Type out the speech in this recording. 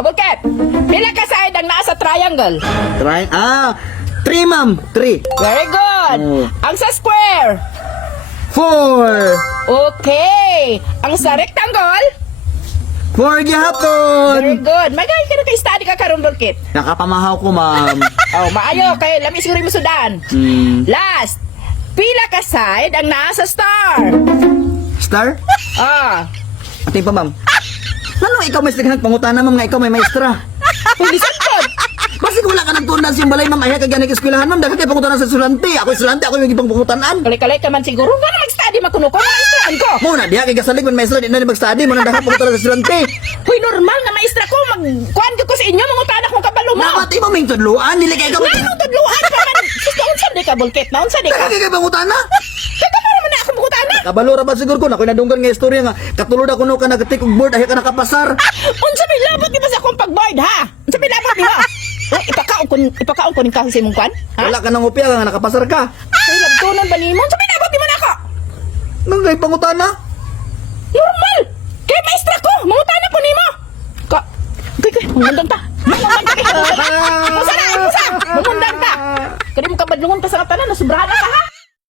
Bulket. Pila ka side ang naa sa triangle? Try. 3 ma'am. 3. Very good. Oh. Ang sa square? 4. Okay. Ang sa rectangle? 4 gihapon. Very good. Magaling ka na kay-study ka karon, Bulket. Nakapamahaw ko, ma'am. Oh, maayo. Kaya lami siguro mo sudan. Last. Pila ka side ang naa sa star? Star? Ate pa, ma'am. Ano ikaw may stighan pangutana, ma'am, nga ikaw may maestra? Hindi sangkot. Kasi kung wala ka ng tundan siyang balay, ma'am, ayaw ka ganig eskwelahan, ma'am. Dapat kayo pangutanan sa estudyante. Ako estudyante, ako yung ibang pangutanan. Kalay-kalay ka man siguro. Wala mag-study makunuko. Maesтрaan ko. Muna, diha kay kasalig man maestra, di na mag-study. Muna dapat pangutanan sa estudyante. Huy, normal na maestra ko. Kuhan ko sa inyo. Mangutana kong kabalo mo. Napati mo may tudluan, dili kay ikaw. Anong tudluan pa man? Gusto unsa di ka, Bulket? Na unsa di ka? Dapat kay pangutana. Kaya mo naman na ako mangutana. Kabalo ra ba siguro ko na, kung nadunggan nga istorya nga, katulad ako no ka nagatik og board, ayaw ka nakapasar. Unsa may labot di ba sa akong pag-board, ha? Unsa may labot di ba? Ipakaon ko ning kasi mong kwan? Ha? Wala ka nang upya nga nakapasar ka. Ay, labtunan ba nimo? Unsa may labot di mo na ako? Nang kay pangutana. Normal! Kaya maestra ko! Mangutana ko nimo! Mangundang ta! Mangundang ta! Musa na! Musa! Mangundang ta! Kaya mo kabadlungon ka sa katanan, nasubrahan na ka ha!